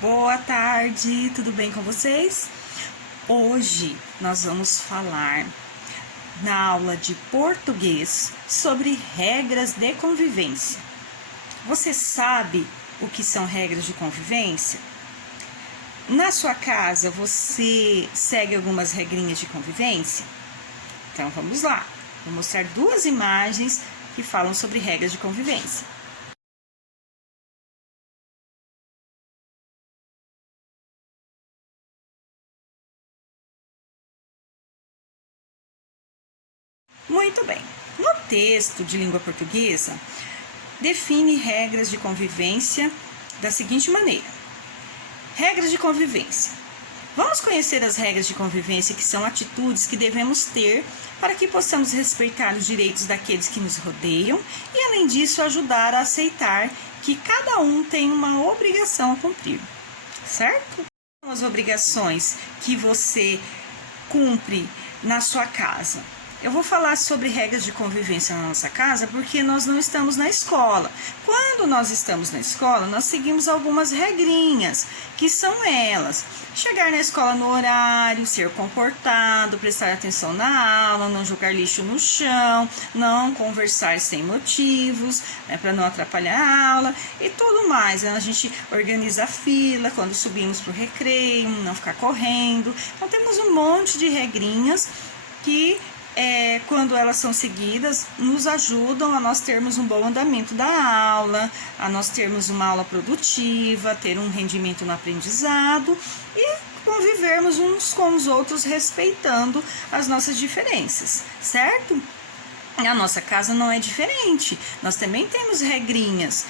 Boa tarde, tudo bem com vocês? Hoje nós vamos falar na aula de português sobre regras de convivência. Você sabe o que são regras de convivência? Na sua casa você segue algumas regrinhas de convivência? Então vamos lá, vou mostrar duas imagens que falam sobre regras de convivência. Muito bem. No texto de língua portuguesa, define regras de convivência da seguinte maneira: regras de convivência. Vamos conhecer as regras de convivência, que são atitudes que devemos ter para que possamos respeitar os direitos daqueles que nos rodeiam e, além disso, ajudar a aceitar que cada um tem uma obrigação a cumprir, certo? São as obrigações que você cumpre na sua casa. Eu vou falar sobre regras de convivência na nossa casa porque nós não estamos na escola. Quando nós estamos na escola, nós seguimos algumas regrinhas, que são elas: chegar na escola no horário, ser comportado, prestar atenção na aula, não jogar lixo no chão, não conversar sem motivos, para não atrapalhar a aula e tudo mais. A gente organiza a fila quando subimos para o recreio, não ficar correndo. Então temos um monte de regrinhas que quando elas são seguidas, nos ajudam a nós termos um bom andamento da aula, a nós termos uma aula produtiva, ter um rendimento no aprendizado e convivermos uns com os outros respeitando as nossas diferenças, certo? A nossa casa não é diferente, nós também temos regrinhas.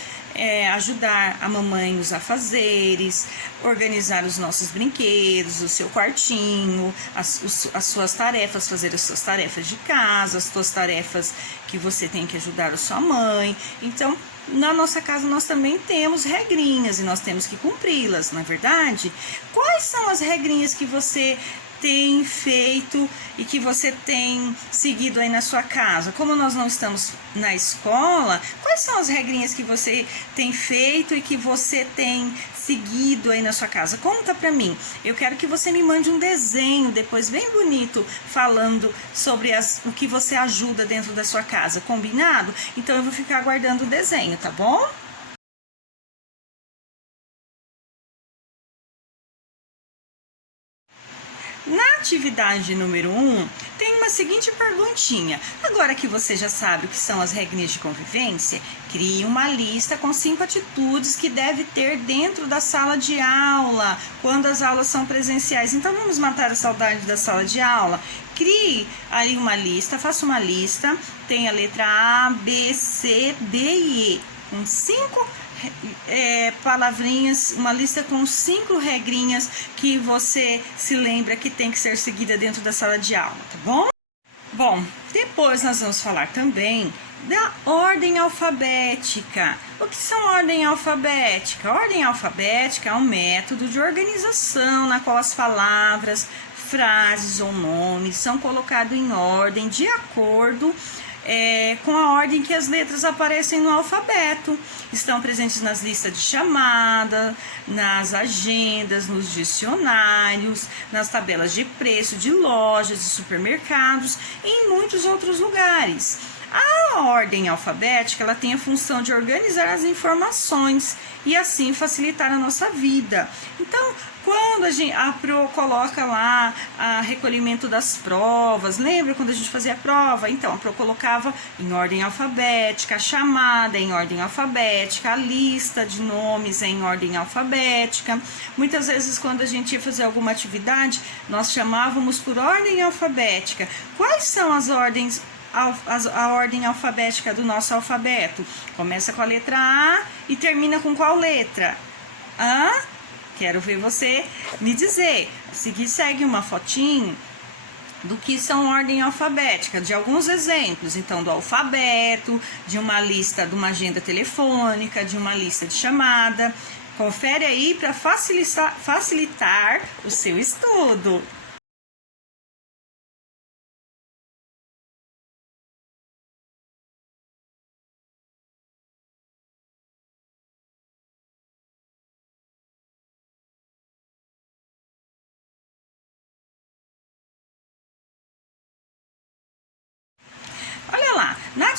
Ajudar a mamãe nos afazeres, organizar os nossos brinquedos, o seu quartinho, as suas tarefas, fazer as suas tarefas de casa, as suas tarefas que você tem que ajudar a sua mãe. Então, na nossa casa nós também temos regrinhas e nós temos que cumpri-las, não é verdade? Quais são as regrinhas que você tem feito e que você tem seguido aí na sua casa? Como nós não estamos na escola, quais são as regrinhas que você tem feito e que você tem seguido aí na sua casa? Conta pra mim. Eu quero que você me mande um desenho depois bem bonito falando sobre o que você ajuda dentro da sua casa, combinado? Então eu vou ficar aguardando o desenho, tá bom? Na atividade número 1, tem uma seguinte perguntinha. Agora que você já sabe o que são as regrinhas de convivência, crie uma lista com 5 atitudes que deve ter dentro da sala de aula, quando as aulas são presenciais. Então, vamos matar a saudade da sala de aula? Crie aí uma lista, faça uma lista, tem a letra A, B, C, D e E, com 5 palavrinhas, uma lista com 5 regrinhas que você se lembra que tem que ser seguida dentro da sala de aula, tá bom? Bom, depois nós vamos falar também da ordem alfabética. O que são ordem alfabética? Ordem alfabética é um método de organização na qual as palavras, frases ou nomes são colocados em ordem de acordo com a ordem que as letras aparecem no alfabeto. Estão presentes nas listas de chamada, nas agendas, nos dicionários, nas tabelas de preço de lojas e supermercados e em muitos outros lugares. A ordem alfabética ela tem a função de organizar as informações e assim facilitar a nossa vida. Então, quando a Pro coloca lá o recolhimento das provas, lembra quando a gente fazia a prova? Então, a Pro colocava em ordem alfabética, a chamada em ordem alfabética, a lista de nomes em ordem alfabética. Muitas vezes, quando a gente ia fazer alguma atividade, nós chamávamos por ordem alfabética. Quais são as ordens a ordem alfabética do nosso alfabeto? Começa com a letra A e termina com qual letra? A? Quero ver você me dizer. Seguir segue uma fotinho do que são ordem alfabética, de alguns exemplos, então do alfabeto, de uma lista, de uma agenda telefônica, de uma lista de chamada. Confere aí para facilitar o seu estudo.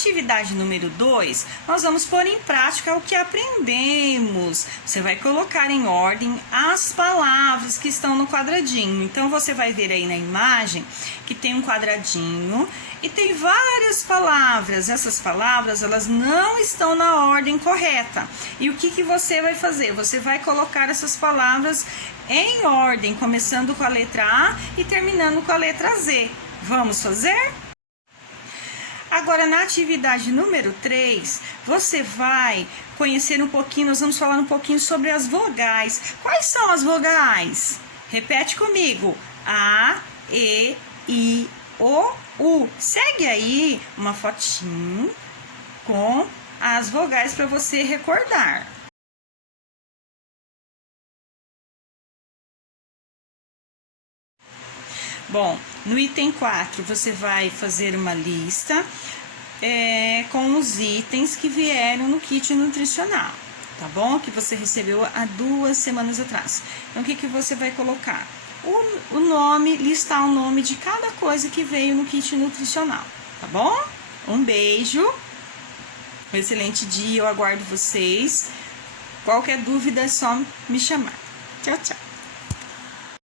atividade número 2, nós vamos pôr em prática o que aprendemos. Você vai colocar em ordem as palavras que estão no quadradinho. Então, você vai ver aí na imagem que tem um quadradinho e tem várias palavras. Essas palavras, elas não estão na ordem correta. E o que você vai fazer? Você vai colocar essas palavras em ordem, começando com a letra A e terminando com a letra Z. Vamos fazer? Agora, na atividade número 3, você vai conhecer um pouquinho, nós vamos falar um pouquinho sobre as vogais. Quais são as vogais? Repete comigo. A, E, I, O, U. Segue aí uma fotinho com as vogais para você recordar. Bom, no item 4, você vai fazer uma lista com os itens que vieram no kit nutricional, tá bom? Que você recebeu há 2 semanas atrás. Então, o que você vai colocar? O nome, listar o nome de cada coisa que veio no kit nutricional, tá bom? Um beijo, um excelente dia, eu aguardo vocês. Qualquer dúvida é só me chamar. Tchau, tchau.